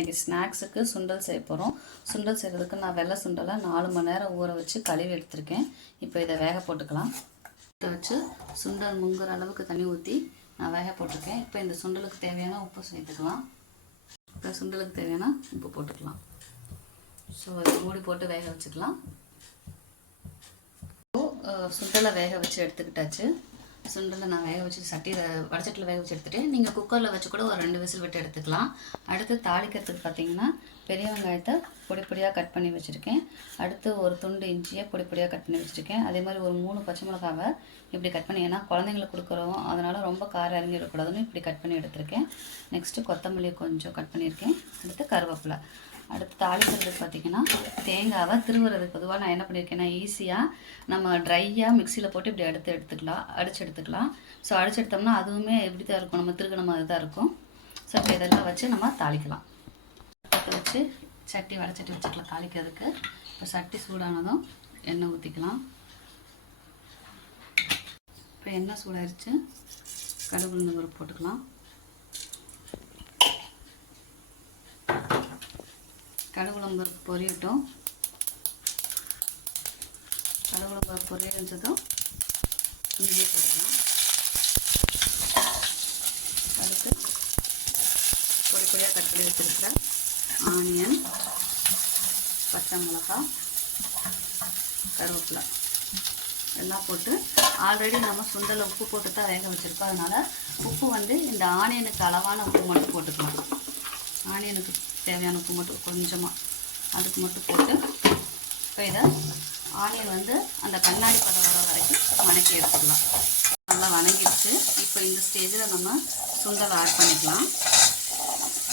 இன்றைக்கி ஸ்நாக்ஸுக்கு சுண்டல் செய்ய போகிறோம். சுண்டல் செய்கிறதுக்கு நான் வெள்ளை சுண்டலை 4 மணி நேரம் ஊற வச்சு கழுவி எடுத்திருக்கேன். இப்போ இதை வேக போட்டுக்கலாம். இதை வச்சு சுண்டல் முங்குற அளவுக்கு தண்ணி ஊற்றி நான் வேக போட்டிருக்கேன். இப்போ இந்த சுண்டலுக்கு தேவையான உப்பு சேர்த்துக்கலாம். இப்போ சுண்டலுக்கு தேவையான உப்பு போட்டுக்கலாம். ஸோ இதை மூடி போட்டு வேக வச்சுக்கலாம். சுண்டலை வேக வச்சு எடுத்துக்கிட்டாச்சு. சுண்டலை நான் வேக வச்சு வடச்சட்டியில் வேக வச்சு எடுத்துகிட்டேன். நீங்கள் குக்கரில் வச்சு கூட ஒரு 2 விசில் விட்டு எடுத்துக்கலாம். அடுத்து தாளிக்கிறதுக்கு பார்த்தீங்கன்னா பெரிய வெங்காயத்தை பொடி பொடியாக கட் பண்ணி வச்சுருக்கேன். அடுத்து ஒரு துண்டு இஞ்சியை பொடி பொடியாக கட் பண்ணி வச்சுருக்கேன். அதே மாதிரி ஒரு 3 பச்சை மிளகாவை இப்படி கட் பண்ணி, ஏன்னா குழந்தைங்களுக்கு கொடுக்குறோம், அதனால் ரொம்ப காரம் இறங்கிடக்கூடாதுன்னு இப்படி கட் பண்ணி எடுத்திருக்கேன். நெக்ஸ்ட்டு கொத்தமல்லி கொஞ்சம் கட் பண்ணியிருக்கேன். அடுத்து கருவேப்பிலை. அடுத்து தாளிக்கிறதுக்கு பார்த்திங்கன்னா தேங்காவை திருவுறதுக்கு பொதுவாக நான் என்ன பண்ணியிருக்கேன்னா ஈஸியாக நம்ம ட்ரையாக மிக்சியில் போட்டு இப்படி அடித்து எடுத்துக்கலாம். ஸோ அடித்து எடுத்தோம்னா அதுவுமே எப்படி தான் இருக்கும், நம்ம திருகின மாதிரி தான் இருக்கும். ஸோ இப்போ இதெல்லாம் வச்சு நம்ம தாளிக்கலாம். வச்சு வடச்சட்டி வச்சுக்கலாம் தாளிக்கிறதுக்கு. இப்போ சட்டி சூடானதும் எண்ணெய் ஊற்றிக்கலாம். இப்போ எண்ணெய் சூடாயிருச்சு. கடுகு உளுந்து பருப்பு போட்டுக்கலாம். கடுகு உளுந்து பருப்பு பொரியட்டும். கடுகு உளுந்து பருப்பு பொரியஞ்சதும் இஞ்சி போட்டுக்கலாம். அடுத்து பொடி பொடியாக கட் பண்ணி வச்சுருக்கிற ஆனியன், பச்சை மிளகாய், கருவேப்பிலை எல்லாம் போட்டு ஆல்ரெடி நம்ம சுண்டலை உப்பு போட்டு தான் வேக வச்சுருக்கோம். அதனால் உப்பு இந்த ஆனியனுக்கு அளவான உப்பு மட்டும் போட்டுக்கலாம். ஆனியனுக்கு தேவையான உப்பு மட்டும் கொஞ்சமாக அதுக்கு மட்டும் போட்டு இப்போ இதை ஆனியன் அந்த கண்ணாடி பதம் வர வரைக்கும் வணக்கி எடுத்துக்கலாம். நல்லா வணங்கிடுச்சு. இப்போ இந்த ஸ்டேஜில் நம்ம சுண்டலை ஆட் பண்ணிக்கலாம்.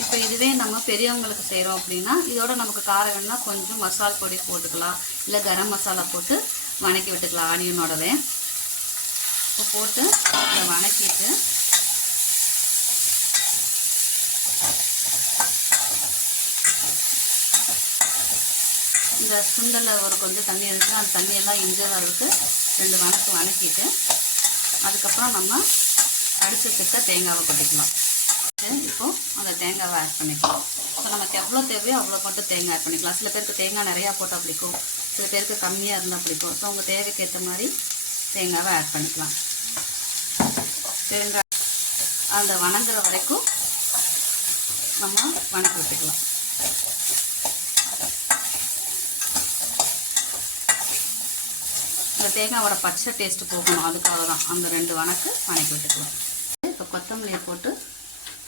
இப்போ இதுவே நம்ம பெரியவங்களுக்கு செய்கிறோம் அப்படின்னா இதோட நமக்கு காரம் வேணும்னா கொஞ்சம் மசால் பொடி போட்டுக்கலாம், இல்லை கரம் மசாலா போட்டு வணக்கி விட்டுக்கலாம் ஆனியனோடவே. இப்போ போட்டு இதை வணக்கிட்டு இந்த சுண்டலில் ஒரு கொஞ்சம் தண்ணி இருக்குன்னா அந்த தண்ணியெல்லாம் இஞ்சளவுக்கு 2 வணக்கிட்டு அதுக்கப்புறம் நம்ம அடித்து வச்சுருக்க தேங்காவை கொட்டிக்கலாம். இப்போது அந்த தேங்காவை ஆட் பண்ணிக்கலாம். இப்போ நமக்கு எவ்வளோ தேவையோ அவ்வளோ மட்டும் தேங்காய் ஆட் பண்ணிக்கலாம். சில பேருக்கு தேங்காய் நிறையா போட்டால் பிடிக்கும், சில பேருக்கு கம்மியாக இருந்தால் பிடிக்கும். ஸோ உங்கள் தேவைக்கு ஏற்ற மாதிரி தேங்காவை ஆட் பண்ணிக்கலாம். தேங்காய் அந்த வணங்குற வரைக்கும் நம்ம வணக்கி விட்டுக்கலாம். இந்த தேங்காயோட பச்சை டேஸ்ட்டு போகணும், அதுக்காக தான் அந்த 2 வணக்கி விட்டுக்கலாம். இப்போ கொத்தமல்லியை போட்டு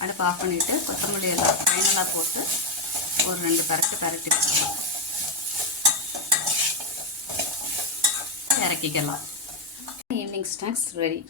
அடுப்பு ஆஃப் பண்ணிவிட்டு கொத்தமல்லியெல்லாம் ஃபைனலாக போட்டு ஒரு 2 பரட்டி விட்டுக்கலாம். இறக்கிக்கலாம். Evening snacks ready.